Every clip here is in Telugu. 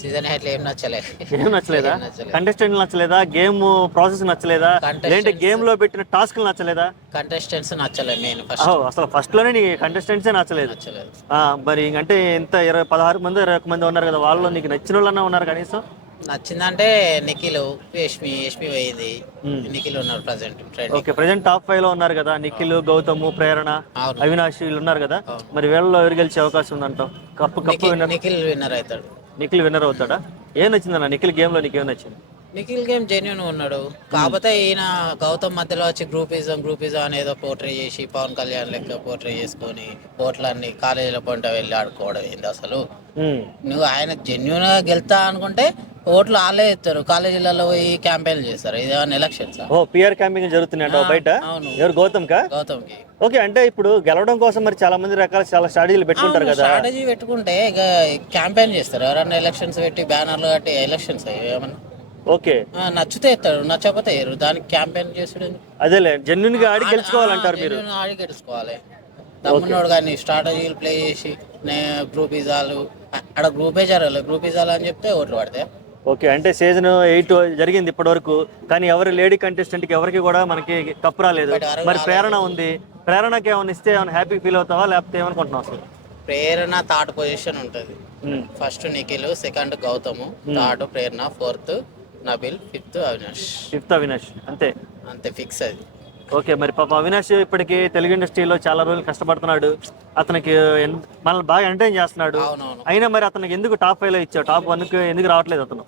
సీజన్ అట్లా ఏం నచ్చలే. ఏం నచ్చలేదా? కంటెస్టెంట్ నచ్చలేదా? గేమ్ ప్రాసెస్ నచ్చలేదా? లేదంటే గేమ్ లో పెట్టిన టాస్క్ నచ్చలేదా? కంటెస్టెంట్స్ నచ్చలేదు మెయిన్ ఫస్ట్. అసలు ఫస్ట్ లోనే నీ కంటెస్టెంట్సే నచ్చలేదు. మరి అంటే ఇంత 16 మంది 21 మంది ఉన్నారు కదా, వాళ్ళు నీకు నచ్చిన వాళ్ళన్నా ఉన్నారు కనీసం? నచ్చిందంటే నిఖిల్, యష్మి పోయింది, నిఖిల్ ఉన్నారు ప్రజెంట్. ఓకే, ప్రెసెంట్ టాప్ 5 లో ఉన్నారు కదా నిఖిల్, గౌతమ్, ప్రేరణ, అవినాష్ వీళ్ళు ఉన్నారు కదా. మరి వీళ్ళలో ఎవరు గెలిచే అవకాశం ఉందంటావు? కప్పు విన్నర్ నిఖిల్ విన్నర్ అవుతాడు. నిఖిల్ విన్నర్ అవుతాడా? ఏం నచ్చిందన్న నిఖిల్ గేమ్ లో? నీకేం నచ్చింది? నిఖిల్ గేమ్ జెన్యున్ ఉన్నాడు. కాకపోతే ఈయన గౌతమ్ మధ్యలో వచ్చి గ్రూపిజం అనేది పోర్ట్రే చేసి పవన్ కళ్యాణ్ లెక్క పోర్ట్రే చేసుకొని ఓట్లన్నీ కాలేజీల పంట వెళ్ళి ఆడుకోవడం ఏంది అసలు? నువ్వు ఆయన జెన్యున్ గా గెలుతా అనుకుంటే ఓట్లు వాళ్ళే ఇస్తారు, కాలేజీలలో పోయి క్యాంపెయిన్ చేస్తారు. ఇదేమన్నా ఎలక్షన్స్? పిఆర్ క్యాంపింగ్ జరుగుతున్నాయంట బయట. ఎవరు? గౌతమ్ కి. ఓకే, అంటే ఇప్పుడు గెలవడం కోసం మరి చాలా మంది చాలా స్ట్రాటజీలు పెట్టుకుంటారు కదా. స్ట్రాటజీ పెట్టుకుంటే ఇక క్యాంపెయిన్ చేస్తారు. ఎవరన్నా ఎలక్షన్స్ పెట్టి బ్యానర్లు కట్టి ఎలక్షన్స్ ఏమన్నా. ఓకే, నచ్చితే ఇస్తాడు, నచ్చకపోతే దానికి క్యాంపెయిన్ చేసుడు. అదేలే, జెన్యున్ గా ఆడి గెలుచుకోవాలంటారు మీరు. ఆడి గెలుచుకోవాలి. తమ్ముడు కానీ స్ట్రాటజీలు ప్లే చేసి గ్రూపిజాలు అక్కడ గ్రూపిజాలు అని చెప్తే ఓట్లు పడతాయి. ఓకే, అంటే సీజన్ 8 జరిగింది ఇప్పటి వరకు, కానీ ఎవరు లేడీ కంటెస్టెంట్ కి ఎవరికి కూడా మనకి కప్పు రాలేదు. మరి ప్రేరణ ఉంది, ప్రేరణకి ఏమైనా ఇస్తే ఏమైనా హ్యాపీ ఫీల్ అవుతావా, లేకపోతే ఏమనుకుంటున్నావు అసలు? ప్రేరణ థర్డ్ పొజిషన్ ఉంటుంది. First Nikhil, second Gautam, third Prerana, fourth Nabeel, fifth Avinash. అంతే ఫిక్స్ అది. ఓకే, మరి పాప అవినాష్ ఇప్పటికి తెలుగు ఇండస్ట్రీలో చాలా రోజులు కష్టపడుతున్నాడు. అతనికి మనల్ని బాగా ఎంటర్టైన్ చేస్తున్నాడు. అయినా మరి అతనికి ఎందుకు టాప్ 5 లో ఇచ్చావు? టాప్ 1 కి ఎందుకు రావట్లేదు అతను?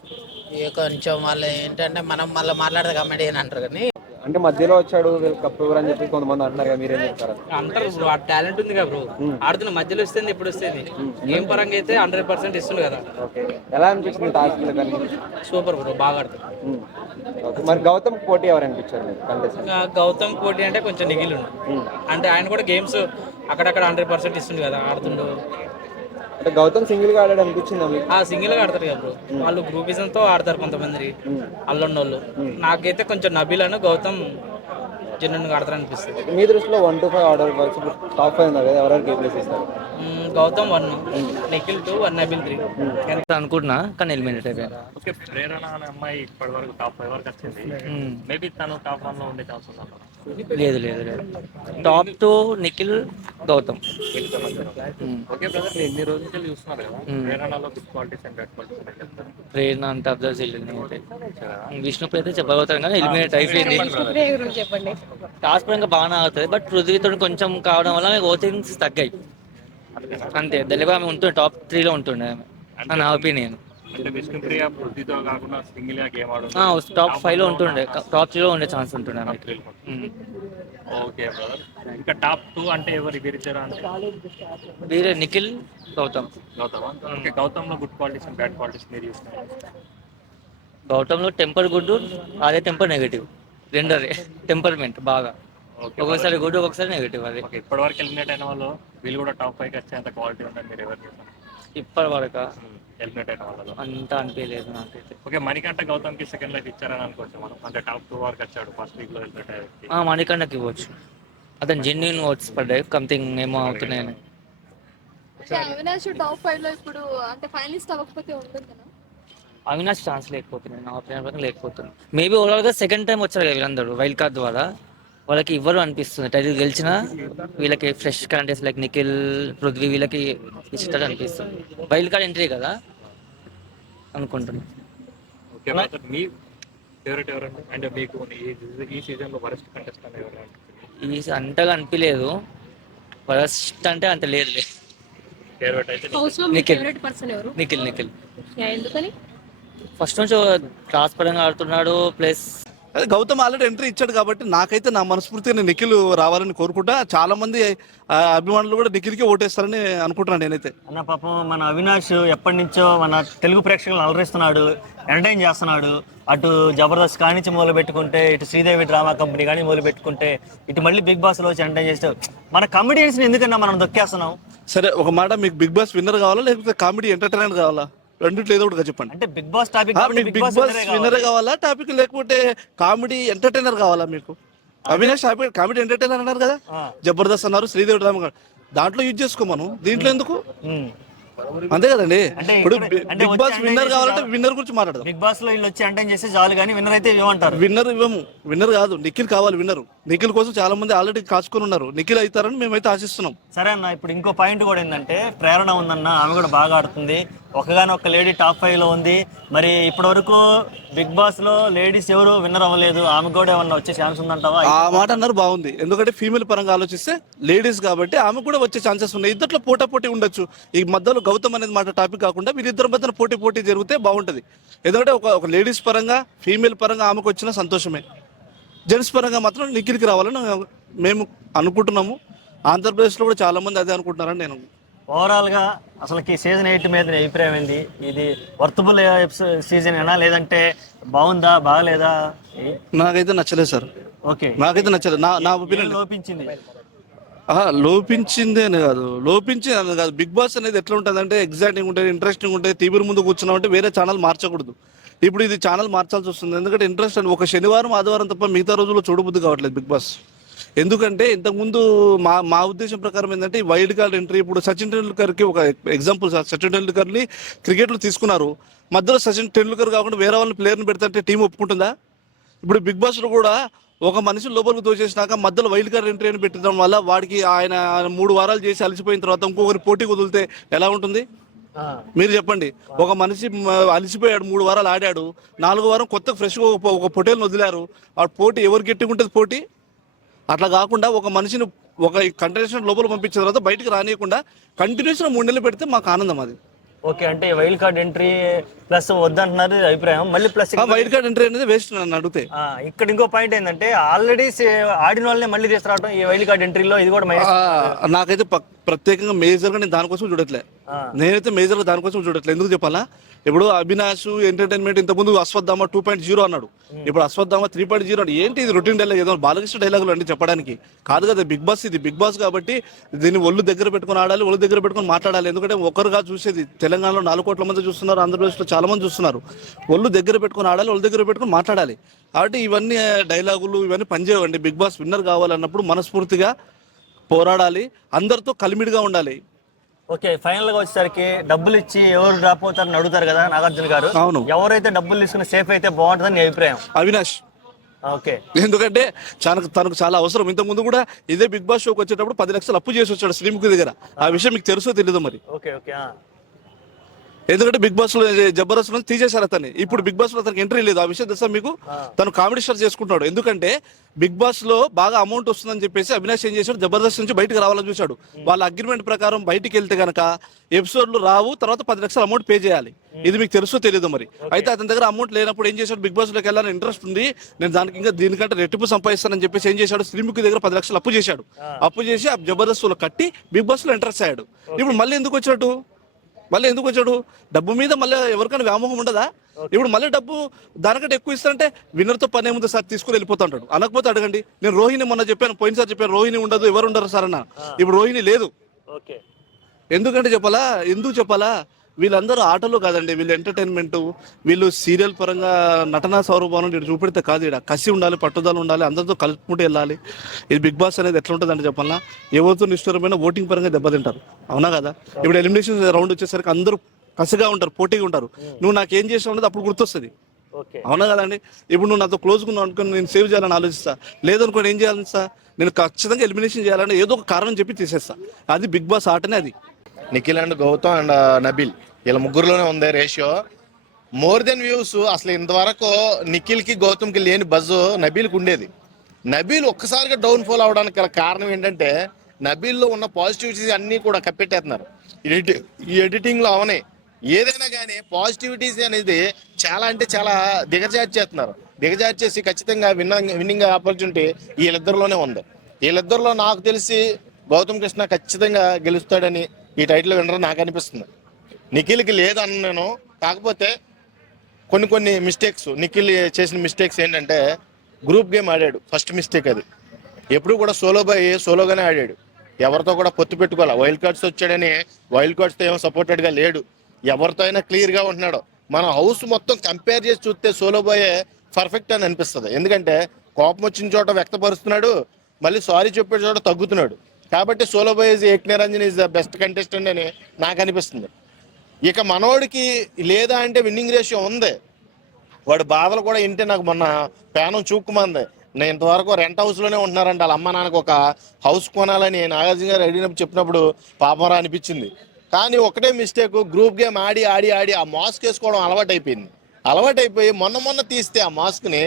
కొంచెం వాళ్ళు ఏంటంటే మనం మళ్ళీ మాట్లాడదు కమెడీ అని అంటారు, కానీ అంటే మధ్యలో వచ్చాడు కప్పు అని చెప్పి కొంతమంది అంటున్నారు కదా, మీరేం చెప్తారు? అంటారు బ్రో, ఆ టాలెంట్ ఉంది కదా బ్రో, ఆడుతున్న మధ్యలో వస్తుంది, ఇప్పుడు వస్తుంది. గేమ్ పరంగా అయితే 100% ఇస్తుంది కదా. ఓకే, ఎలా అనిపించింది టాస్క్? సూపర్ బ్రో, బాగా ఆడుతుంది. మరి గౌతమ్ పోటీ ఎవరు అనిపించారు? గౌతమ్ పోటీ అంటే కొంచెం నిఖిల్ అంటే ఆయన కూడా గేమ్స్ అక్కడక్కడ 100% ఇస్తుంది కదా, ఆడుతుండు. అంటే గౌతమ్ సింగిల్ గా ఆడాడు అనిపించింది. సింగిల్ గా ఆడతారు కదా బ్రో, వాళ్ళు గ్రూపిజం తో ఆడతారు కొంతమంది అల్లున్నోళ్ళు. నాకైతే కొంచెం నబీల్ అని గౌతమ్ జెన్యున్ గా ఆడతారు అనిపిస్తుంది. మీ దృష్టిలో 1 to 5 ఆర్డర్ టాప్ 5 ఉన్నారు కదా, ఎవరెవరికి ప్లేస్ ఇస్తారు? గౌతమ్ 1, నిఖిల్ 2, నబీల్ 3 ఎంత అనుకుంటున్నా, కానీ ఎలిమినేట్ అయిపోయాను. ఓకే, ప్రేరణ అనే అమ్మాయి ఇప్పటి వరకు టాప్ 5 వరకు వచ్చింది. మేబీ తను టాప్ 1 లో ఉండే ఛాన్స్ ఉందా? లేదు. Top 2 Nikhil, Gautam. Okay brother, ఎన్ని రోజులు చూస్తున్నారు కదా, ప్రేరణలో good qualities and bad qualities అని చెప్తారు. ప్రేరణ అంటే అబ్జర్వ్ చేయలేదు. విష్ణుప్రియ అయితే చెప్పగలుగుతాను కానీ ఎలిమినేట్ అయిపోయింది. టాస్క్ పరంగా బాగానే అవుతుంది, బట్ పృథ్వీతో కొంచెం కావడం వల్ల ఓటింగ్స్ తగ్గాయి అంతే. తెలుగు ఆమె ఉంటుండే టాప్ 3 లో ఉంటుండే ఆమె, నా ఒపీనియన్. అంటే విష్ణుప్రియ పృథ్వీతో కాకుండా సింగిల్ గా గేమ్ టాప్ 5 లో ఉంటుండే, టాప్ 3 లో ఉండే ఛాన్స్ ఉంటుండే ఆమె. ఓకే బ్రదర్, ఇంకా టాప్ 2 అంటే ఎవరు వీరిద్దరా? వీరే నిఖిల్, గౌతమ్. ఓకే, గౌతమ్ లో good qualities and bad qualities మీరు చూస్తున్నారు? గౌతమ్ లో టెంపర్ గుడ్, అదే టెంపర్ నెగిటివ్. రెండరే టెంపర్మెంట్ బాగా, ఒక్కొక్కసారి గుడ్ ఒక్కొక్కసారి నెగిటివ్. అది ఇప్పటి వరకు ఎలిమినేట్ అయిన వాళ్ళు వీళ్ళు కూడా టాప్ 5 వచ్చేంత క్వాలిటీ ఉందని మీరు ఎవరు చూస్తారు? ఇప్పటి వరకు ఎలిమినేట్ అయిన వాళ్ళు అంతా అనిపించలేదు నాకైతే. ఓకే, మణికంఠ గౌతమ్ కి సెకండ్ లైఫ్ ఇచ్చారని అనుకోవచ్చు మనం, అంటే టాప్ 2 వరకు వచ్చాడు, ఫస్ట్ వీక్ లో ఎలిమినేట్ అయ్యాడు. మణికంఠకి ఇవ్వచ్చు, అతను జెన్యున్ ఓట్స్ పడ్డాయి, సంథింగ్ ఏమో అవుతున్నాయని. అవినాష్ టాప్ 5 లో ఇప్పుడు అంటే ఫైనలిస్ట్ అవ్వకపోతే ఉంటుందా? అవినాష్ ఛాన్స్ లేకపోతున్నాయి, నా ఒపీనియన్ ప్రకారం లేకపోతుంది. మేబీ ఓవరాల్గా సెకండ్ టైం వచ్చారు కదా వీళ్ళందరూ వైల్డ్ కార్డ్ ద్వారా, వాళ్ళకి ఇవ్వరు అనిపిస్తుంది. టైటిల్ గెలిచినా వీళ్ళకి fresh candidates like Nikhil, Prithvi వీళ్ళకి ఇష్టం అనిపిస్తుంది. వైల్డ్ కార్డ్ ఎంట్రీ కదా అనుకుంటున్నాను. ఓకే, మీ ఫేవరెట్ ఎవరండి? అంటే మీకు ఈ సీజన్ లో వరస్ట్ కంటెస్టెంట్ ఎవరు? ఈ అంతగా అనిపించలేదు, వరస్ట్ అంటే అంత లేదు. ఫేవరెట్ అయితే నిఖిల్. ఫస్ట్ నుంచి క్లాస్ పరంగా ఆడుతున్నాడు, ప్లస్ గౌతమ్ ఆల్రెడీ ఎంట్రీ ఇచ్చాడు కాబట్టి నాకైతే నా మనస్ఫూర్తిగా నిఖిల్ రావాలని కోరుకుంటా. చాలా మంది అభిమానులు కూడా నిఖిల్కే ఓటేస్తారని అనుకుంటున్నాను నేనైతే. అన్న పాపం మన అవినాష్ ఎప్పటి నుంచో మన తెలుగు ప్రేక్షకులను అలరిస్తున్నాడు, ఎంటర్టైన్ చేస్తున్నాడు. అటు జబర్దస్త్ కానించి మొదలు పెట్టుకుంటే, ఇటు శ్రీదేవి డ్రామా కంపెనీ కానీ మొదలు పెట్టుకుంటే, ఇటు మళ్ళీ బిగ్ బాస్ లో వచ్చి ఎంటర్టైన్ చేస్తే మన కమెడియన్స్ ఎందుకన్నా మనం దొక్కేస్తున్నాం? సరే, ఒక మాట, మీకు బిగ్ బాస్ విన్నర్ కావాలా లేకపోతే కామెడీ ఎంటర్టైనర్ కావాలా? రెండిట్లో ఏదో ఒకటి చెప్పండి. అంటే Bigg Boss topic Bigg Boss winner కావాలా టాపిక్, లేకపోతే కామెడీ ఎంటర్టైనర్ కావాలా మీకు? అవినాష్ కామెడీ ఎంటర్టైనర్ అన్నారు కదా, జబర్దస్త్ అన్నారు, శ్రీదేవి డ్రామా, దాంట్లో యూజ్ చేసుకో మనం, దీంట్లో ఎందుకు? అంతే కదండి. అంటే ఇప్పుడు అంటే బిగ్ బాస్ వచ్చి విన్నర్ అంటే కావాలంటే విన్నర్ గురించి మాట్లాడదాం. బిగ్ బాస్ లో వీళ్ళు వచ్చి ఎంటైన్ చేస్తే చాలు, కానీ విన్నర్ అయితే ఇవ్వమంటారు. విన్నర్ ఇవ్వము, విన్నర్ కాదు, నిఖిల్ కావాలి విన్నర్. నిఖిల్ కోసం చాలా మంది ఆల్రెడీ కాచుకొని ఉన్నారు, నిఖిల్ అవుతారని మేమైతే ఆశిస్తున్నాం. సరే అన్న, ఇప్పుడు ఇంకో పాయింట్ కూడా ఏంటంటే ప్రేరణ ఉందన్న, ఆమె కూడా బాగా ఆడుతుంది, ఒకగానొక్క లేడీ టాప్ 5 లో ఉంది. మరి ఇప్పటి వరకు బిగ్ బాస్ లో లేడీస్ ఎవరు విన్నర్ అవ్వలేదు, ఆమె కూడా ఏమన్నా వచ్చే ఛాన్స్ ఉందంటావా? ఆ మాట అన్నారు బాగుంది, ఎందుకంటే ఫీమేల్ పరంగా ఆలోచిస్తే లేడీస్ కాబట్టి ఆమె కూడా వచ్చే ఛాన్సెస్ ఉన్నాయి. ఇద్దట్లో పోటీ ఉండొచ్చు. ఈ మధ్యలో గౌతమ్ అనేది మాట టాపిక్ కాకుండా వీరిద్దరి మధ్యన పోటీ జరిగితే బాగుంటది. ఎందుకంటే ఒక లేడీస్ పరంగా ఫీమేల్ పరంగా ఆమెకు వచ్చిన సంతోషమే. జెంట్స్ పరంగా మాత్రం నిఖిల్కి రావాలని మేము అనుకుంటున్నాము. ఆంధ్రప్రదేశ్లో కూడా చాలా మంది అదే అనుకుంటున్నారని నేను. ఓవరాల్ గా అసలుకి సీజన్ 8 మీద నీ అభిప్రాయం ఏంది? ఇది వర్తబుల్ సీజన్ ఏనా, లేదంటే బాగుందా బాగలేదా? నాకైతే నచ్చలేదు సార్, ఓకే, నాకైతే నచ్చలేదు. నా ఒపీనియన్ లోపించింది. లోపించింది అని కాదు. బిగ్ బాస్ అనేది ఎట్లా ఉంటుంది అంటే ఎగ్జైటింగ్ ఉంటుంది, ఇంట్రెస్టింగ్ ఉంటుంది. టీవీ ముందు కూర్చున్నామంటే వేరే ఛానల్ మార్చకూడదు. ఇప్పుడు ఇది ఛానల్ మార్చాల్సి వస్తుంది, ఎందుకంటే ఇంట్రెస్ట్ అని ఒక శనివారం ఆదివారం తప్ప మిగతా రోజుల్లో చూడబుద్ధి కావట్లేదు బిగ్ బాస్. ఎందుకంటే ఇంతకుముందు మా ఉద్దేశం ప్రకారం ఏంటంటే ఈ వైల్డ్ కార్డ్ ఎంట్రీ, ఇప్పుడు సచిన్ టెండూల్కర్కి ఒక ఎగ్జాంపుల్ సార్, సచిన్ టెండూల్కర్ని క్రికెట్లో తీసుకున్నారు, మధ్యలో సచిన్ టెండూల్కర్ కాకుండా వేరే వాళ్ళని ప్లేయర్ని పెడతాంటే టీం ఒప్పుకుంటుందా? ఇప్పుడు బిగ్ బాస్లో కూడా ఒక మనిషి లోపలికి దోచేసినాక మధ్యలో వైల్డ్ కార్డ్ ఎంట్రీ అని పెట్టడం వల్ల వాడికి ఆయన 3 వారాలు చేసి అలసిపోయిన తర్వాత ఇంకొకరి పోటీ వదిలితే ఎలా ఉంటుంది? మీరు చెప్పండి. ఒక మనిషి అలసిపోయాడు, 3 వారాలు ఆడాడు, 4వ వారం కొత్త ఫ్రెష్గా ఒక పొటేల్ని వదిలారు, ఆ పోటీ ఎవరు గట్టిగా ఉంటుంది పోటీ? అట్లా కాకుండా ఒక మనిషిని ఒక కంటెస్టెంట్ లోపల పంపించిన తర్వాత బయటకు రానియకుండా కంటిన్యూస్గా 3 నెలలు పెడితే మాకు ఆనందం అది. ఓకే, అంటే వైల్డ్ కార్డ్ ఎంట్రీ ప్లస్ వద్దంటున్నారు అభిప్రాయం, మళ్ళీ ప్లస్ వైల్డ్ కార్డ్ ఎంట్రీ అనేది వేస్ట్ నన్ను అడిగితే. ఇక్కడ ఇంకో పాయింట్ ఏంటంటే ఆల్రెడీ ఆడిన వాళ్ళనే మళ్ళీ తీసుకురావడం ఈ వైల్డ్ కార్డ్ ఎంట్రీలో, ఇది కూడా నాకైతే ప్రత్యేకంగా మేజర్గా నేను దానికోసం చూడట్లే. నేనైతే మేజర్గా దానికోసం చూడట్లేదు. ఎందుకు చెప్పాలా? ఇప్పుడు అవినాష్ ఎంటర్టైన్మెంట్ ఇంతకుముందు అశ్వత్థామ 2.0 అన్నాడు, ఇప్పుడు అశ్వత్థామ 3.0 అన్నాడు. ఏంటి ఇది రొటీన్ డైలాగ్? ఏదో బాలకృష్ణ డైలాగులు అండి చెప్పడానికి కాదు కదా. బిగ్ బాస్ ఇది బిగ్ బాస్ కాబట్టి దీన్ని ఒళ్ళు దగ్గర పెట్టుకుని ఆడాలి, ఒళ్ళు దగ్గర పెట్టుకుని మాట్లాడాలి. ఎందుకంటే ఒకరుగా చూసేది తెలంగాణలో 4 కోట్ల మంది చూస్తున్నారు, ఆంధ్రప్రదేశ్లో చాలా మంది చూస్తున్నారు. ఒళ్ళు దగ్గర పెట్టుకుని ఆడాలి, ఒళ్ళు దగ్గర పెట్టుకుని మాట్లాడాలి. కాబట్టి ఇవన్నీ డైలాగులు ఇవన్నీ పనిచేయవండి. బిగ్ బాస్ విన్నర్ కావాలన్నప్పుడు మనస్ఫూర్తిగా పోరాడాలి, అందరితో కలిమిడిగా ఉండాలి. ఓకే, ఫైనల్ గా వచ్చేసరికి డబ్బులు ఇచ్చి ఎవరు డ్రాప్ అవుతారని అడుగుతారు కదా నాగార్జున గారు. అవును, ఎవరైతే డబ్బులు తీసుకుని సేఫ్ అయితే బాగుంటుందని నీ అభిప్రాయం? అవినాష్. ఓకే, ఎందుకంటే తనకు చాలా అవసరం. ఇంత ముందు కూడా ఇదే బిగ్ బాస్ షోకి వచ్చేటప్పుడు 10 లక్షలు అప్పు చేసి వచ్చాడు శ్రీముఖి దగ్గర. ఆ విషయం మీకు తెలుసో తెలీదు మరి. ఓకే ఓకే, ఎందుకంటే బిగ్ బాస్ లో జబర్దస్త్ లో తీసేశారు అతన్ని. ఇప్పుడు బిగ్ బాస్ లో అతనికి ఎంట్రీ లేదు. ఆ విషయం తెలుసా మీకు? తను కామెడీ స్టార్ చేసుకుంటాడు. ఎందుకంటే బిగ్ బాస్ లో బాగా అమౌంట్ వస్తుందని చెప్పేసి అవినాష్ ఏం చేశాడు, జబర్దస్త్ నుంచి బయటకు రావాలని చూశాడు. వాళ్ళ అగ్రిమెంట్ ప్రకారం బయటికి వెళ్తే కనుక ఎపిసోడ్లు రావు, తర్వాత 10 లక్షలు అమౌంట్ పే చేయాలి. ఇది మీకు తెలుసో తెలియదు మరి. అయితే అతని దగ్గర అమౌంట్ లేనప్పుడు ఏం చేశాడు, బిగ్ బాస్ లోకి వెళ్ళాలని ఇంట్రెస్ట్ ఉంది, నేను దానికి ఇంకా దీనికంటే రెట్టింపు సంపాదిస్తానని చెప్పేసి ఏం చేశాడు, శ్రీముఖి దగ్గర 10 లక్షలు అప్పు చేశాడు. అప్పు చేసి ఆ జబర్దస్త్ లో కట్టి బిగ్ బాస్ లో ఇంట్రెస్ట్ అయ్యాడు. ఇప్పుడు మళ్ళీ ఎందుకు వచ్చాడు? డబ్బు మీద మళ్ళీ ఎవరికైనా వ్యామోహం ఉండదా? ఇప్పుడు మళ్ళీ డబ్బు దానికంటే ఎక్కువ ఇస్తారంటే విన్నర్తో పని ఏముందో సార్ తీసుకుని వెళ్ళిపోతా ఉంటాడు. అనకపోతే అడగండి. నేను రోహిణి మొన్న చెప్పాను, పోయినసారి చెప్పాను రోహిణి ఉండదు, ఎవరు ఉండరు సార్ అన్న. ఇప్పుడు రోహిణి లేదు. ఎందుకంటే ఎందుకు చెప్పాలా? వీళ్ళందరూ ఆటలు కాదండి, వీళ్ళు ఎంటర్టైన్మెంట్, వీళ్ళు సీరియల్ పరంగా నటనా సౌరభావం చూపెడితే కాదు. ఇక్కడ కసి ఉండాలి, పట్టుదల ఉండాలి, అందరితో కలుపుకుంటూ వెళ్ళాలి. ఇది బిగ్ బాస్ అనేది ఎట్లా ఉంటుందంటే చెప్పాలా, ఎవరితో నిష్ఠురమైన ఓటింగ్ పరంగా దెబ్బతింటారు. అవునా కదా? ఇప్పుడు ఎలిమినేషన్ రౌండ్ వచ్చేసరికి అందరూ కసిగా ఉంటారు, పోటీగా ఉంటారు. నువ్వు నాకేం చేసావు అనేది అప్పుడు గుర్తొస్తుంది. అవునా కదండి? ఇప్పుడు నువ్వు నాతో క్లోజ్గా ఉన్నావు అనుకుని నేను సేవ్ చేయాలని ఆలోచిస్తా, లేదనుకోని ఏం చేయాలని సార్, నేను ఖచ్చితంగా ఎలిమినేషన్ చేయాలని ఏదో ఒక కారణం చెప్పి తీసేస్తా. అది బిగ్ బాస్ ఆటనే అది. నిఖిల్ అండ్ గౌతమ్ అండ్ నబిల్ వీళ్ళ ముగ్గురులోనే ఉంది రేషియో. మోర్ దెన్ వ్యూస్ అసలు ఇంతవరకు నిఖిల్కి గౌతమ్కి లేని బజ్ నబీల్కి ఉండేది. నబీల్ ఒక్కసారిగా డౌన్ ఫాల్ అవడానికి గల కారణం ఏంటంటే నబీల్లో ఉన్న పాజిటివిటీస్ అన్నీ కూడా కప్పెట్టేస్తున్నారు. ఈ ఎడిటింగ్లో అవనే ఏదైనా కానీ పాజిటివిటీస్ అనేది చాలా అంటే చాలా దిగజార్చేస్తున్నారు. దిగజార్చేసి ఖచ్చితంగా విన్నింగ్ ఆపర్చునిటీ వీళ్ళిద్దరిలోనే ఉంది. వీళ్ళిద్దరిలో నాకు తెలిసి గౌతమ్ కృష్ణ ఖచ్చితంగా గెలుస్తాడని ఈ టైటిల్ విన్నర్ నాకు అనిపిస్తుంది. నిఖిల్కి లేదన్న నేను. కాకపోతే కొన్ని మిస్టేక్స్ నిఖిల్ చేసిన మిస్టేక్స్ ఏంటంటే గ్రూప్ గేమ్ ఆడాడు, ఫస్ట్ మిస్టేక్ అది. ఎప్పుడు కూడా సోలోగానే ఆడాడు, ఎవరితో కూడా పొత్తు పెట్టుకోవాలి. వైల్డ్ కార్డ్స్ వచ్చాడని వైల్డ్ కార్డ్స్తో ఏమో సపోర్టెడ్గా లేడు, ఎవరితో అయినా క్లియర్గా ఉంటున్నాడు. మన హౌస్ మొత్తం కంపేర్ చేసి చూస్తే సోలో బాయే పర్ఫెక్ట్ అని అనిపిస్తుంది. ఎందుకంటే కోపం వచ్చిన చోట వ్యక్తపరుస్తున్నాడు, మళ్ళీ సారీ చెప్పే చోట తగ్గుతున్నాడు. కాబట్టి solo boy is Ek Niranjan is the best contestant అని నాకు అనిపిస్తుంది. ఇక మనోడికి లేదా అంటే విన్నింగ్ రేషియో ఉంది. వాడు బాధలు కూడా వింటే నాకు మొన్న పేనం చూక్కుమంది. నేను ఇంతవరకు రెంట్ హౌస్లోనే ఉంటున్నారంట వాళ్ళ అమ్మ నాన్నకు ఒక హౌస్ కొనాలని నాగార్జున గారు అడిగినప్పుడు చెప్పినప్పుడు పాపరా అనిపించింది. కానీ ఒకటే మిస్టేక్, గ్రూప్ గేమ్ ఆడి ఆడి ఆడి ఆ మాస్క్ వేసుకోవడం అలవాటైపోయి మొన్న తీస్తే ఆ మాస్క్ని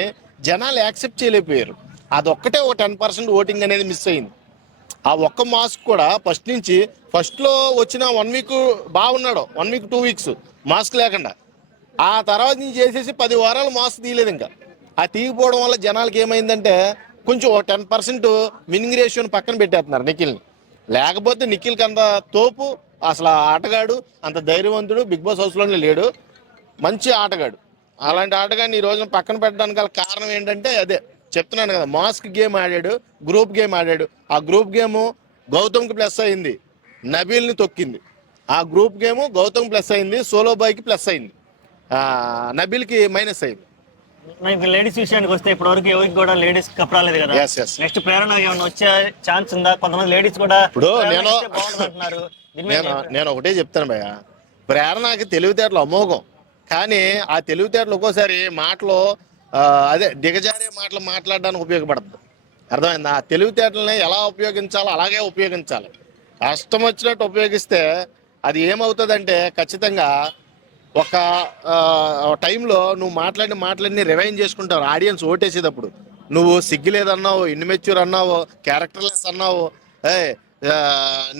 జనాలు యాక్సెప్ట్ చేయలేకపోయారు. అదొక్కటే ఒక 10% ఓటింగ్ అనేది మిస్ అయింది. ఆ ఒక్క మాస్క్ కూడా ఫస్ట్లో వచ్చిన 1 వీక్ బాగున్నాడు, 1 వీక్ 2 వీక్స్ మాస్క్ లేకుండా. ఆ తర్వాత నుంచి చేసేసి 10 వారాలు మాస్క్ తీయలేదు. ఇంకా ఆ తీయకపోవడం వల్ల జనాలకి ఏమైందంటే కొంచెం 10% విన్నింగ్ రేషియోని పక్కన పెట్టేస్తున్నారు నిఖిల్ని. లేకపోతే నిఖిల్కి అంత తోపు, అసలు ఆటగాడు అంత ధైర్యవంతుడు బిగ్ బాస్ హౌస్లోనే లేడు. మంచి ఆటగాడు. అలాంటి ఆటగాడిని ఈ రోజున పక్కన పెట్టడానికి గల కారణం ఏంటంటే అదే చెప్తున్నాను కదా, మాస్క్ గేమ్ ఆడాడు, గ్రూప్ గేమ్ ఆడాడు. ఆ గ్రూప్ గేమ్ గౌతమ్కి ప్లస్ అయింది, నబీల్ని తొక్కింది. ఆ గ్రూప్ గేమ్ గౌతమ్ ప్లస్ అయింది, సోలో బాయ్కి ప్లస్ అయింది, నబీల్కి మైనస్ అయింది. లేడీస్ విషయానికి వస్తే ఇప్పటివరకు ఎవరికి కూడా లేడీస్ కప్ రాలేదు కదా. Yes, yes. నెక్స్ట్ ప్రేరణ ఏమైనా వచ్చే ఛాన్స్ ఉందా? కొంతమంది లేడీస్ కూడా ఇప్పుడు ప్రేరణ వస్తే బాగుంటుంది అంటున్నారు. నేను ఒకటే చెప్తాను భయ్య, ప్రేరణకి తెలివితేటలు అమోఘం. కానీ ఆ తెలివితేటలు ఒక్కోసారి మాటలు అదే దిగజారే మాటలు మాట్లాడడానికి ఉపయోగపడుతుంది. అర్థమైందా? ఆ తెలివితేటలని ఎలా ఉపయోగించాలో అలాగే ఉపయోగించాలి. కష్టం వచ్చినట్టు ఉపయోగిస్తే అది ఏమవుతుందంటే ఖచ్చితంగా ఒక టైంలో నువ్వు మాట్లాడిని రివైండ్ చేసుకుంటావు. ఆడియన్స్ ఓటేసేటప్పుడు నువ్వు సిగ్గులేదన్నావు, ఇన్మెచ్యూర్ అన్నావు, క్యారెక్టర్లెస్ అన్నావు,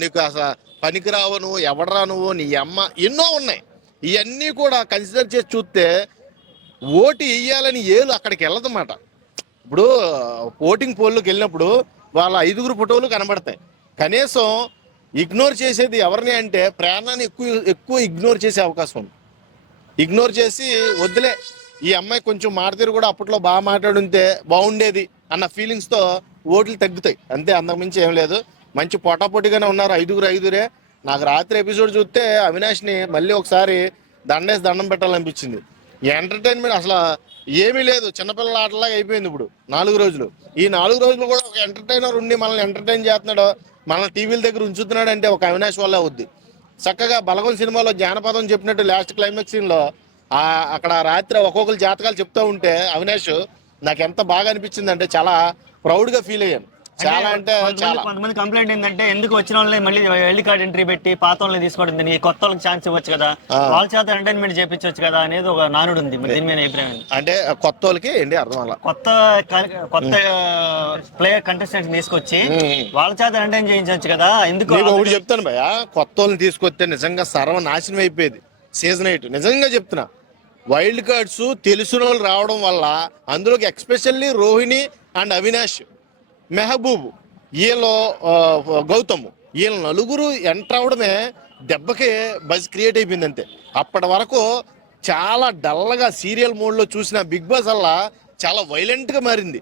నీకు అసలు పనికిరావు, నువ్వు ఎవడరా నువ్వు, నీ అమ్మ, ఎన్నో ఉన్నాయి. ఇవన్నీ కూడా కన్సిడర్ చేసి చూస్తే ఓటు వేయాలని ఏలు అక్కడికి వెళ్ళదన్నమాట. ఇప్పుడు ఓటింగ్ పోల్లోకి వెళ్ళినప్పుడు వాళ్ళ 5 ఫోటోలు కనబడతాయి. కనీసం ఇగ్నోర్ చేసేది ఎవరిని అంటే ప్రేరణని ఎక్కువ ఇగ్నోర్ చేసే అవకాశం ఉంది. ఇగ్నోర్ చేసి వద్దులే, ఈ అమ్మాయి కొంచెం మాటతీరు కూడా అప్పట్లో బాగా మాట్లాడుంటే బాగుండేది అన్న ఫీలింగ్స్తో ఓట్లు తగ్గుతాయి. అంతే, అంతకుమించి ఏం లేదు. మంచి పోటాపోటీగానే ఉన్నారు, 5 నాకు రాత్రి ఎపిసోడ్ చూస్తే అవినాష్ని మళ్ళీ ఒకసారి దండం పెట్టాలనిపించింది. ఎంటర్టైన్మెంట్ అసలు ఏమీ లేదు, చిన్నపిల్లల ఆటలాగా అయిపోయింది ఇప్పుడు 4 రోజులు. ఈ 4 రోజులు కూడా ఒక ఎంటర్టైనర్ ఉండి మనల్ని ఎంటర్టైన్ చేస్తున్నాడు, మనల్ని టీవీల దగ్గర ఉంచుతున్నాడు అంటే ఒక అవినాష్ వల్ల అవుద్ది. చక్కగా బలగం సినిమాలో జానపదం చెప్పినట్టు లాస్ట్ క్లైమాక్స్ సీన్లో అక్కడ రాత్రి ఒక్కొక్కరు జాతకాలు చెప్తూ ఉంటే అవినాష్ నాకు ఎంత బాగా అనిపించింది అంటే చాలా ప్రౌడ్గా ఫీల్ అయ్యాను. చాలా అంటే చాలా. కొంతమంది కంప్లైంట్ ఏంటంటే ఎందుకు వచ్చిన వాళ్ళని మళ్ళీ వైల్డ్ కార్డ్ ఎంట్రీ పెట్టి పాత వాళ్ళని తీసుకోవడం, నీ కొత్త వాళ్ళకి ఛాన్స్ ఇవ్వచ్చు కదా, వాళ్ళ చేత ఎంటర్టైన్మెంట్ చేయించవచ్చు కదా అనేది ఒక నానుడు ఉంది. దీని మీద అభిప్రాయం అంటే కొత్త వాళ్ళకి ఏంటి అర్థం అలా కొత్త ప్లేయర్ కంటెస్టెంట్స్ తీసుకొచ్చి వాళ్ళ చేత ఎంటర్టైన్ చేయించవచ్చు కదా. ఎందుకు ఒకటి చెప్తాను భయ్య, కొత్త వాళ్ళని తీసుకొస్తే నిజంగా సర్వనాశనం అయిపోయేది సీజన్ 8. నిజంగా చెప్తున్నా, వైల్డ్ కార్డ్స్ తెలిసిన వాళ్ళు రావడం వల్ల అందులోకి ఎక్స్పెషల్లీ రోహిణి అండ్ అవినాష్, మెహబూబ్, వీళ్ళు గౌతమ్, వీళ్ళ నలుగురు ఎంటర్ అవడమే దెబ్బకి బజ్ క్రియేట్ అయిపోయింది అంతే. అప్పటి వరకు చాలా డల్గా సీరియల్ మోడ్లో చూసిన బిగ్ బాస్ వల్ల చాలా వైలెంట్గా మారింది,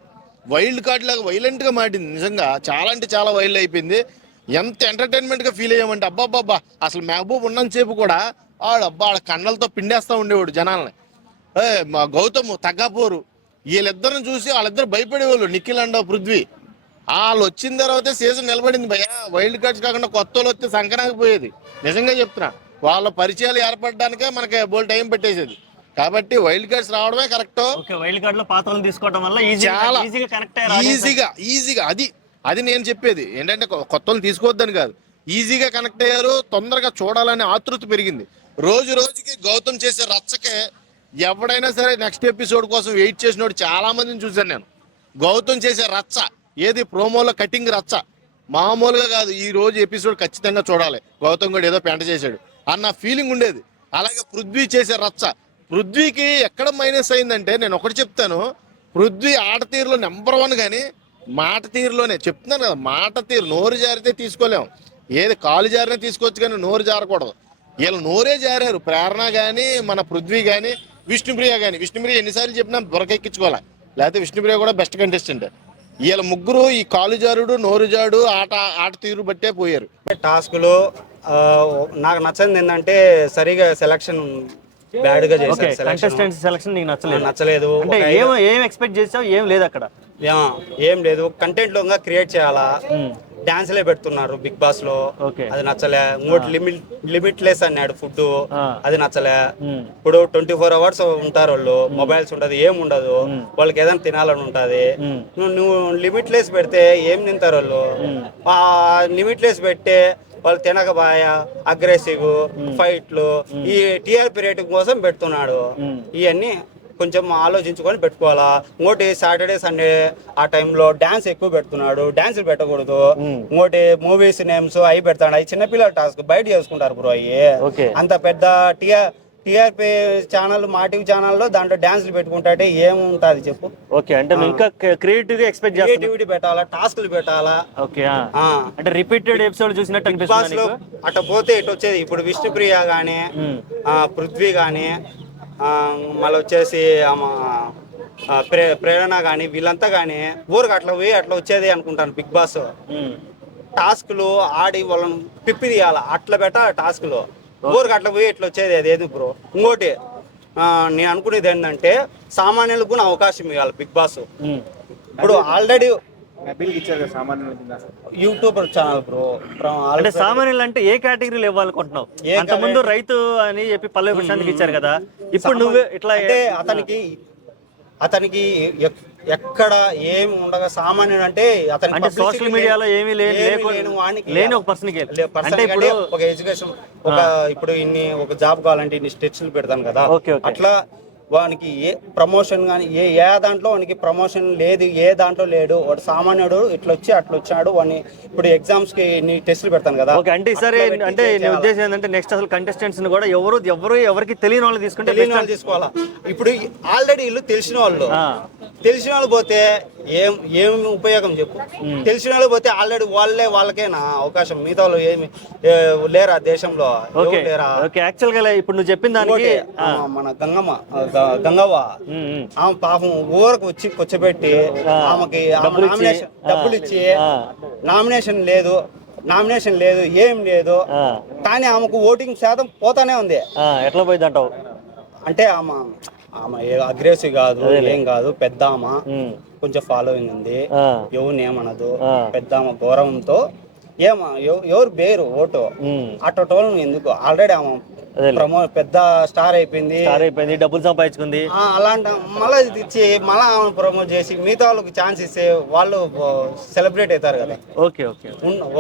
వైల్డ్ కార్డ్ లాగా వైలెంట్గా మారింది. నిజంగా చాలా అంటే చాలా వైల్డ్ అయిపోయింది. ఎంత ఎంటర్టైన్మెంట్గా ఫీల్ అయ్యామంటే అబ్బాబ్బా, అసలు మెహబూబ్ ఉన్నంతసేపు కూడా ఆడ కన్నలతో పిండేస్తూ ఉండేవాడు జనాల్ని. మా గౌతమ్, తగ్గాపోరు, వీళ్ళిద్దరిని చూసి వాళ్ళిద్దరు భయపడేవాళ్ళు, నిఖిల్ అండ్ పృథ్వీ. వాళ్ళు వచ్చిన తర్వాతే సీజన్ నిలబడింది భయ్య. వైల్డ్ కార్డ్స్ కాకుండా కొత్త వాళ్ళు వస్తే సంకనాకి పోయేది. నిజంగా చెప్తున్నా, వాళ్ళ పరిచయాలు ఏర్పడడానికే మనకి బోల్ టైం పెట్టేసేది. కాబట్టి వైల్డ్ కార్డ్స్ రావడమే కరెక్ట్. వైల్డ్ కార్డ్ లో పాత వాళ్ళని తీసుకోవడం వల్ల చాలా ఈజీగా ఈజీగా అది నేను చెప్పేది ఏంటంటే కొత్త వాళ్ళు తీసుకోవద్దని కాదు, ఈజీగా కనెక్ట్ అయ్యారు, తొందరగా చూడాలనే ఆతృత పెరిగింది. రోజుకి గౌతమ్ చేసే రచ్చకే ఎవడైనా సరే నెక్స్ట్ ఎపిసోడ్ కోసం వెయిట్ చేసినోడు చాలా మందిని చూశాను నేను. గౌతమ్ చేసే రచ్చ ఏది ప్రోమోలో కటింగ్ రచ్చ మామూలుగా కాదు. ఈ రోజు ఎపిసోడ్ ఖచ్చితంగా చూడాలి, గౌతమ్ కూడా ఏదో పెంట చేశాడు అన్న ఫీలింగ్ ఉండేది. అలాగే పృథ్వీ చేసే రచ్చ, పృథ్వీకి ఎక్కడ మైనస్ అయిందంటే నేను ఒకటి చెప్తాను, పృథ్వీ ఆట తీరులో నెంబర్ 1, కానీ మాట తీరులోనే చెప్తున్నాను కదా, మాట తీరు నోరు జారితే తీసుకోలేము, ఏది కాలు జారినా తీసుకోవచ్చు కానీ నోరు జారకూడదు. వీళ్ళు నోరే జారారు, ప్రేరణ కానీ మన పృథ్వీ కానీ విష్ణుప్రియ కానీ. విష్ణుప్రియ ఎన్నిసార్లు చెప్పినా బురకెక్కించుకోవాలి, లేకపోతే విష్ణుప్రియ కూడా బెస్ట్ కంటెస్టెంట్. వీళ్ళ ముగ్గురు ఈ కాలు జారుడు నోరు జాడు ఆట తీరు బట్టే పోయారు. టాస్క్లో నాకు నచ్చంది ఏంటంటే సరిగా సెలక్షన్ బ్యాడ్ గా చేశారు. కంటెస్టెంట్ సెలక్షన్ నీకు నచ్చలేదు. అంటే ఏం ఎక్స్పెక్ట్ చేసావు? ఏం లేదు అక్కడ, ఏం లేదు. కంటెంట్ లో క్రియేట్ చేయాలా, డాన్స్లే పెడుతున్నారు బిగ్ బాస్ లో, ఓకే. అది నచ్చలే. ఇంకోటి లిమిట్లెస్ అన్నాడు ఫుడ్, ఆ. అది నచ్చలే. ఉమ్. ఇప్పుడు 24 hours ఉంటారు వాళ్ళు, మొబైల్స్ ఉండదు, ఏం ఉండదు, వాళ్ళకి ఏదైనా తినాలని ఉంటది. ఉమ్. నువ్వు లిమిట్లెస్ పెడితే ఏం తింటారు వాళ్ళు? ఆ లిమిట్లెస్ పెట్టే వాళ్ళు తినకబాయా అగ్రెసివ్ ఫైట్లు, ఈ టీఆర్పీ రేటింగ్ కోసం పెడుతున్నాడు. ఇవన్నీ కొంచెం ఆలోచించుకొని పెట్టుకోవాలా. ఇంకోటి సాటర్డే సండే ఆ టైంలో డాన్స్ ఎక్కువ పెడుతున్నాడు, డాన్సులు పెట్టకూడదు. ఇంకోటి మూవీస్ నేమ్స్ అవి పెడతాడు, అవి చిన్నపిల్లల టాస్క్, బయట చేసుకుంటారు బ్రో అవి. ఓకే. అంత పెద్ద టీఆర్పీ ఛానల్, మా టీవీ ఛానల్లో దాంట్లో డాన్సులు పెట్టుకుంటే ఏముంటుంది చెప్పు? ఓకే, అంటే నువ్వు ఇంకా క్రియేటివ్ గా ఎక్స్పెక్ట్ చేస్తావు. క్రియేటివిటీ పెట్టాలా, టాస్క్లు పెట్టాలా. ఓకే, అంటే రిపీటెడ్ ఎపిసోడ్ చూసినట్టు బిగ్ బాస్ అనిపిస్తుంది లో అట్ట పోతే ఇటు వచ్చేది. ఇప్పుడు విష్ణుప్రియ గానీ, పృథ్వీ గానీ, మళ్ళీ వచ్చేసి ప్రేరణ కానీ, వీళ్ళంతా కానీ ఊరికి అట్లా పోయి అట్లా వచ్చేది అనుకుంటాను. బిగ్ బాస్ టాస్క్లు ఆడి వాళ్ళని పిప్పి తీయాలి, అట్లా పెట్టాలి టాస్క్లు. ఊరికి అట్లా పోయి ఇట్లా వచ్చేది అదేది బ్రో. ఇంకోటి నేను అనుకునేది ఏంటంటే సామాన్యులకు కూడా అవకాశం ఇవ్వాలి బిగ్ బాస్. ఇప్పుడు ఆల్రెడీ యూట్యూబర్ ఛానల్ బ్రో. అంటే సామాన్యులు అంటే ఏ కేటగిరీలో ఇవ్వాలనుకుంటున్నావు? అంత ముందు రైతు అని చెప్పి పల్లవి ప్రశాంత్కి ఇచ్చారు కదా, ఇప్పుడు నువ్వే ఇట్లా అంటే అతనికి ఎక్కడ ఏమి ఉండగా సామాన్యుడు అంటే అతనికి సోషల్ మీడియాలో ఏమీ లేని ఒక పర్సన్ అంటే ఇప్పుడు ఒక ఎడ్యుకేషన్, ఇప్పుడు ఒక జాబ్ కావాలంటే ఇన్ని స్టెప్స్లు పెడతాను కదా, అట్లా వానికి ఏ ప్రమోషన్ కానీ ఏ దాంట్లో వానికి ప్రమోషన్ లేదు, ఏ దాంట్లో లేడు. వాడు సామాన్యుడు ఇట్లా వచ్చి అట్లా వచ్చాడు వాడిని. ఇప్పుడు ఎగ్జామ్స్ కి టెస్టులు పెడతాను కదా. ఓకే, అంటే సరే, అంటే నీ ఉద్దేశం ఏంటంటే నెక్స్ట్ అసలు కంటెస్టెంట్స్ కూడా ఎవరికి తెలియని వాళ్ళు తీసుకుంటే తీసుకోవాలా. ఇప్పుడు ఆల్రెడీ వీళ్ళు తెలిసిన వాళ్ళు పోతే ఏం ఉపయోగం చెప్పు? తెలిసిన వాళ్ళు పోతే ఆల్రెడీ వాళ్ళకేనా అవకాశం, మిగతా వాళ్ళు ఏమి లేరా దేశంలో? లేరా? యాక్చువల్ గా ఇప్పుడు నువ్వు చెప్పిన దానికి మన గంగవ్వ ఆమె పాపం ఊరకు వచ్చి కూర్చోబెట్టి ఆమెకి డబ్బులు ఇచ్చి నామినేషన్ లేదు ఏం లేదు, కానీ ఆమెకు ఓటింగ్ శాతం పోతానే ఉంది. ఎట్లా పోయిందంటావు? అంటే ఆమె అగ్రెసివ్ కాదు, ఏం కాదు, పెద్ద ఆమె కొంచెం ఫాలోయింగ్ ఉంది, ఎవరిని ఏమనదు, పెద్ద ఆమె గౌరవంతో ఎవరు బేరు ఓటు అట్టోళ్ళు ఎందుకు? ఆల్రెడీ ఆమె పెద్ద స్టార్ అయిపోయింది, డబ్బులు సంపాదించుకుంది. అలాంటి మళ్ళీ ఇచ్చి మళ్ళీ ఆమెను ప్రమోట్ చేసి మిగతా వాళ్ళకి ఛాన్స్ ఇస్తే వాళ్ళు సెలబ్రేట్ అవుతారు కదా. ఓకే ఓకే,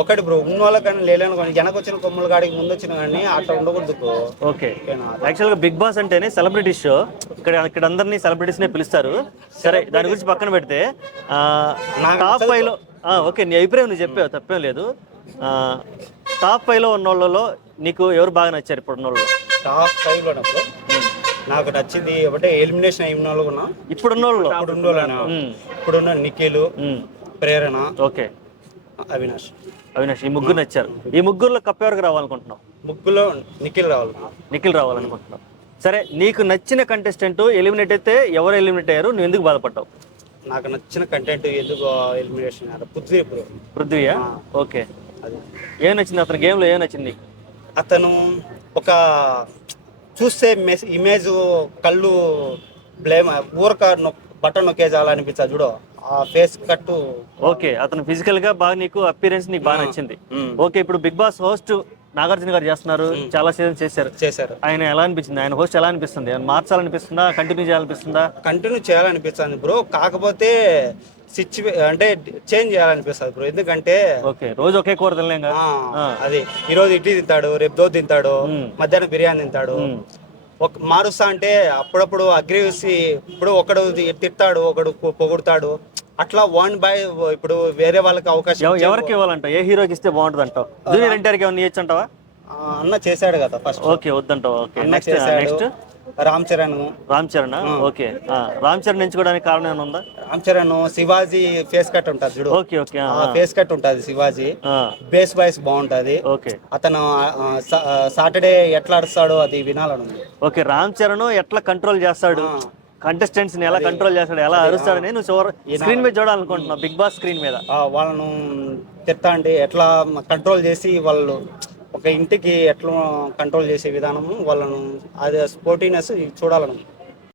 ఒకటి బ్రో, ఉన్న వాళ్ళకన్నా లేలేను కానీ వెనకొచ్చిన కొమ్ముల కాడికి ముందు వచ్చిన కానీ అట్లా ఉండకూడదు బ్రో. ఓకే, యాక్చువల్ గా బిగ్ బాస్ అంటేనే సెలబ్రిటీ షో. ఇక్కడ అందరినీ సెలబ్రిటీస్ నే పిలుస్తారు. సరే, దాని గురించి పక్కన పెడితే టాప్ 5 లో ఓకే, నీ అభిప్రాయం నువ్వు చెప్పావు, తప్పేం లేదు. టాప్ 5 లో ఉన్న వాళ్ళలో నీకు ఎవరు బాగా నచ్చారు? ఇప్పుడు ఉన్న టాప్ 5 లో నాకు నచ్చింది ఒకటే ఎలిమినేషన్ అయిన వాళ్ళు కూడా. ఇప్పుడున్న నిఖిల్, ప్రేరణ, ఓకే, అవినాష్, ఈ ముగ్గురు నచ్చారు. ఈ ముగ్గురులో కప్ ఎవరికి రావాలనుకుంటున్నావు? ముగ్గురులో నిఖిల్ రావాలనుకుంటున్నావు. సరే, నీకు నచ్చిన కంటెస్టెంట్ ఎలిమినేట్ అయితే ఎవరు ఎలిమినేట్ అయ్యారు? నువ్వు ఎందుకు బాధపడ్డావు? నాకు నచ్చిన కంటెంట్ ఎందుకు ఎలిమినేషన్ పృథ్వీయా? ఓకే, ఏం నచ్చింది అతని గేమ్ లో? ఏం నచ్చింది? అతను ఒక చూస్తే ఇమేజ్ కళ్ళు బ్లేమ్ ఊరక బటన్ నొక్కేజాలా అనిపించదు చూడు, ఆ ఫేస్ కట్. ఓకే, అతను ఫిజికల్ గా బాగా నీకు అపిరెన్స్ నీకు బాగా నచ్చింది. ఓకే, ఇప్పుడు బిగ్ బాస్ హోస్ట్ నాగార్జున గారు చేస్తున్నారు, చాలా సీజన్ చేశారు. ఆయన ఎలా అనిపించింది? ఆయన హోస్ట్ ఎలా అనిపిస్తుంది? ఆయన మార్చాలనిపిస్తుందా, కంటిన్యూ చేయాలనిపిస్తుందా? కంటిన్యూ చేయాలనిపిస్తుంది బ్రో, కాకపోతే అంటే చేంజ్ చేయాలనిపిస్తుంది బ్రో. ఎందుకంటే రోజు ఒకే కూర తినలేం కదా. అది ఈరోజు ఇడ్లీ తింటాడు, రేపు దోశ తింటాడు, మధ్యాహ్నం బిర్యానీ తింటాడు. మారుస్తా అంటే అప్పుడప్పుడు అగ్రెసి, ఇప్పుడు ఒకడు తిట్టాడు, ఒకడు పొగుడుతాడు, అట్లా ఇప్పుడు వేరే వాళ్ళకి అవకాశం ఎవరికి ఇవ్వాలంటావు? ఏ హీరోకి ఇస్తే బాగుంటుంది అంటావు? జూనియర్ ఎన్టీఆర్కి ఏమన్నా ఇవ్వచ్చు అంటావా? అన్న చేశాడు కదా ఫస్ట్. ఓకే, వద్దంటావు. Okay, next Ram Charan. Okay, Ram Charan ఎంచుకోవడానికి కారణం ఏమైనా ఉందా? రామ్ చరణ్ శివాజీ ఫేస్ కట్ ఉంటుంది చూడు. ఓకే ఓకే, ఫేస్ కట్ ఉంటుంది శివాజీ, బేస్ వాయిస్ బాగుంటది. ఓకే, అతను సాటర్డే ఎట్లా ఆడుస్తాడో అది వినాలని ఉంది. ఓకే, రామ్ చరణ్ ఎట్లా కంట్రోల్ చేస్తాడు, కంటెస్టెంట్స్ ని ఎలా కంట్రోల్ చేస్తాడు, ఎలా అరుస్తాడని నువ్వు స్క్రీన్ మీద చూడాలనుకుంటున్నావు? బిగ్ బాస్ స్క్రీన్ మీద వాళ్ళను తిడతా అంటే ఎట్లా కంట్రోల్ చేసి వాళ్ళు ఒక ఇంటికి ఎట్లా కంట్రోల్ చేసే విధానము వాళ్ళను అది స్పోర్టీనెస్ చూడాలను.